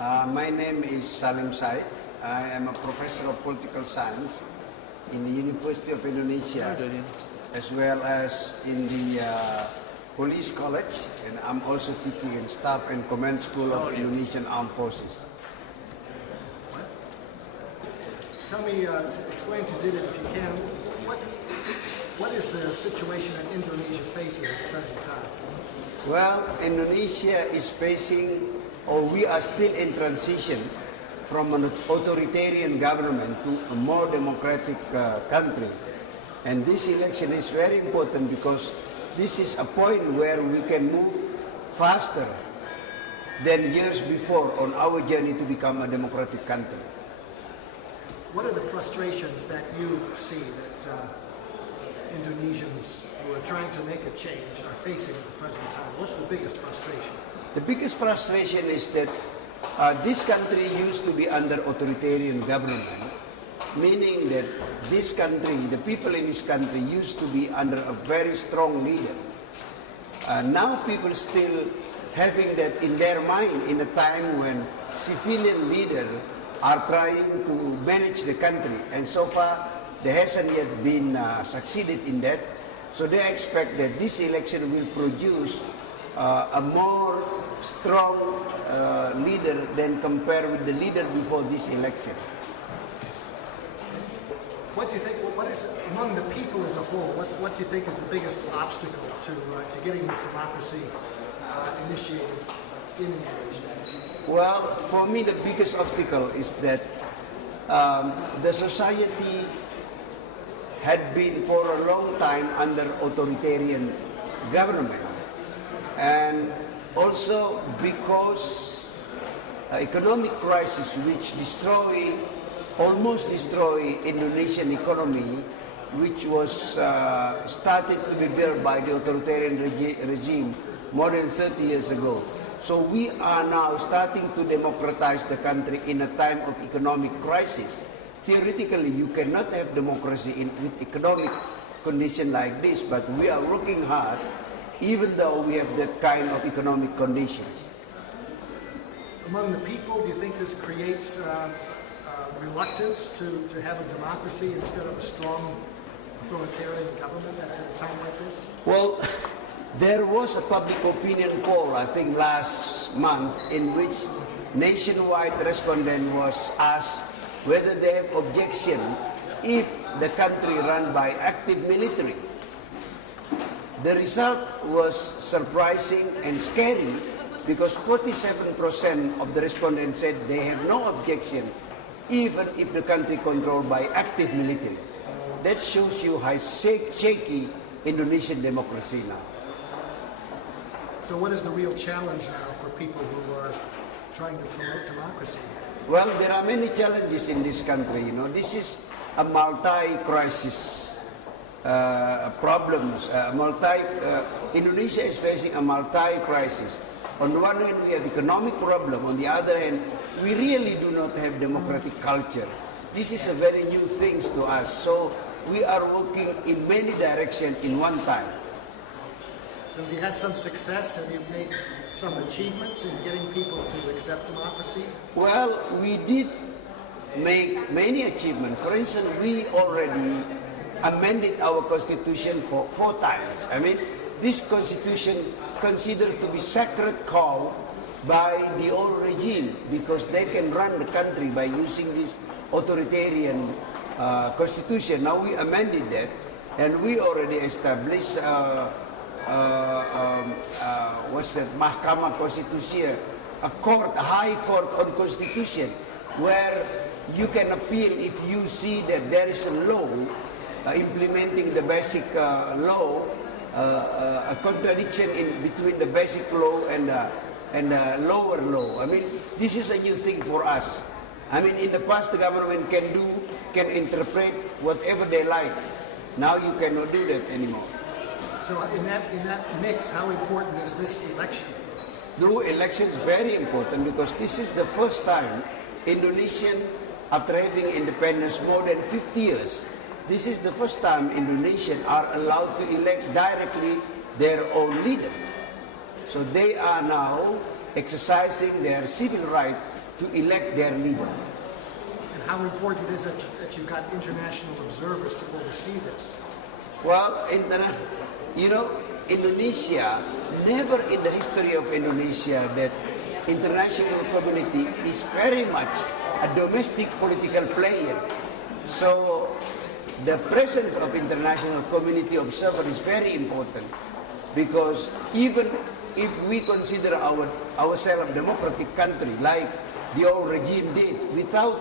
My name is Salim Said. I am a professor of political science in the University of Indonesia, as well as in the Police College, and I'm also teaching in Staff and Command School of Indonesian Armed Forces. Tell me, explain to Didit if you can, what is the situation that Indonesia faces at the present time? Well, Indonesia is facing, or we are still in transition from an authoritarian government to a more democratic country. And this election is very important because this is a point where we can move faster than years before on our journey to become a democratic country. What are the frustrations that you see that Indonesians who are trying to make a change are facing at the present time? What's the biggest frustration? The biggest frustration is that this country used to be under authoritarian government, meaning that this country, the people in this country used to be under a very strong leader. Now people still having that in their mind in a time when civilian leaders are trying to manage the country, and so far there hasn't yet been succeeded in that. So they expect that this election will produce a more strong leader than compared with the leader before this election. What do you think, what is, among the people as a whole, what do you think is the biggest obstacle to getting this democracy initiated in Indonesia? Well, for me the biggest obstacle is that the society had been for a long time under authoritarian government, and also because economic crisis which almost destroy Indonesian economy, which was started to be built by the authoritarian regime more than 30 years ago. So we are now starting to democratize the country in a time of economic crisis. Theoretically, you cannot have democracy with economic condition like this, but we are working hard even though we have that kind of economic conditions. Among the people, do you think this creates reluctance to have a democracy instead of a strong authoritarian government at a time like this? Well, there was a public opinion poll, I think last month, in which nationwide respondent was asked whether they have objection if the country run by active military. The result was surprising and scary because 47% of the respondents said they have no objection even if the country controlled by active military. That shows you how shaky Indonesian democracy now. So what is the real challenge now for people who are trying to promote democracy? Well, there are many challenges in this country. You know, this is a multi-crisis problems. Indonesia is facing a multi-crisis. On the one hand, we have economic problem. On the other hand, we really do not have democratic culture. This is a very new thing to us. So we are working in many directions in one time. So have you had some success? Have you made some achievements in getting people to accept democracy? Well, we did make many achievements. For instance, we already amended our constitution for 4 times. I mean, this constitution considered to be sacred cow by the old regime because they can run the country by using this authoritarian constitution. Now we amended that, and we already established what's that? Mahkamah Konstitusi, a court, a high court on constitution, where you can appeal if you see that there is a law implementing the basic law, a contradiction between the basic law and the lower law. I mean, this is a new thing for us. I mean, in the past, the government can interpret whatever they like. Now you cannot do that anymore. So in that mix, how important is this election? The election is very important because this is the first time Indonesian, after having independence more than 50 years, this is the first time Indonesians are allowed to elect directly their own leader. So they are now exercising their civil right to elect their leader. And how important is it that you've got international observers to oversee this? Well, Indonesia, never in the history of Indonesia that international community is very much a domestic political player. So the presence of international community observer is very important, because even if we consider ourselves a democratic country like the old regime did, without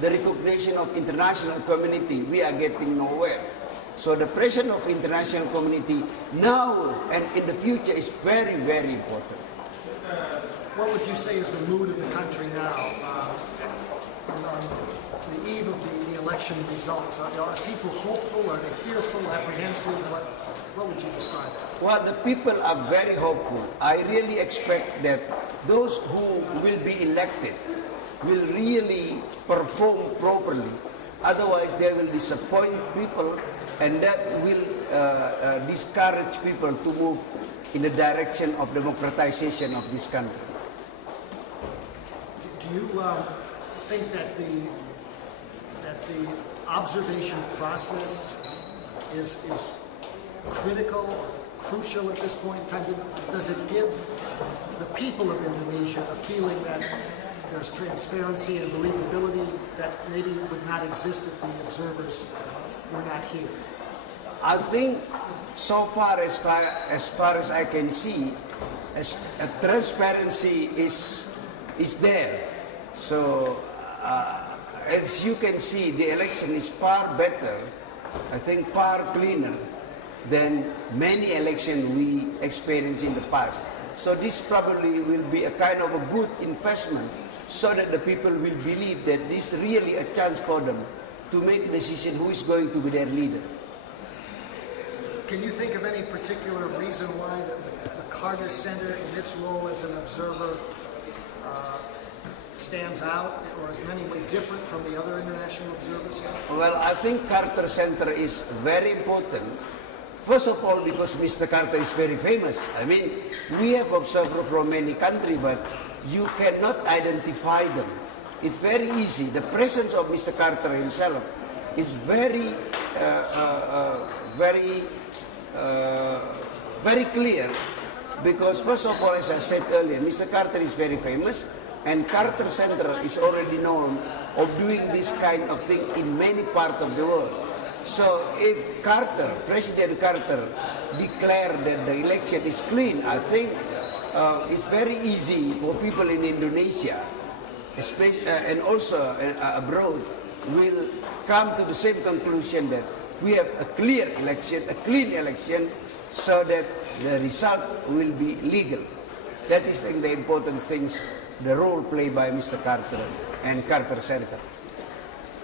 the recognition of international community, we are getting nowhere. So the presence of international community now and in the future is very, very important. What would you say is the mood of the country now on the eve of the election results? Are people hopeful? Are they fearful, apprehensive? What would you describe? Well, the people are very hopeful. I really expect that those who will be elected will really perform properly. Otherwise, they will disappoint people, and that will discourage people to move in the direction of democratization of this country. Do you think that the observation process is critical, crucial at this point in time? Does it give the people of Indonesia a feeling that there's transparency and believability that maybe would not exist if the observers were not here? I think so far as I can see, transparency is there. So as you can see, the election is far better, I think far cleaner than many elections we experienced in the past. So this probably will be a kind of a good investment, so that the people will believe that this is really a chance for them to make a decision who is going to be their leader. Can you think of any particular reason why the Carter Center in its role as an observer stands out, or is in any way different from the other international observers here? Well, I think Carter Center is very important. First of all, because Mr. Carter is very famous. I mean, we have observers from many countries, but you cannot identify them. It's very easy. The presence of Mr. Carter himself is very clear, because first of all, as I said earlier, Mr. Carter is very famous, and Carter Center is already known of doing this kind of thing in many parts of the world. So if President Carter declared that the election is clean, I think it's very easy for people in Indonesia, especially, and also abroad, will come to the same conclusion that we have a clear election, a clean election, so that the result will be legal. That is, I think, the important things, the role played by Mr. Carter and Carter Center.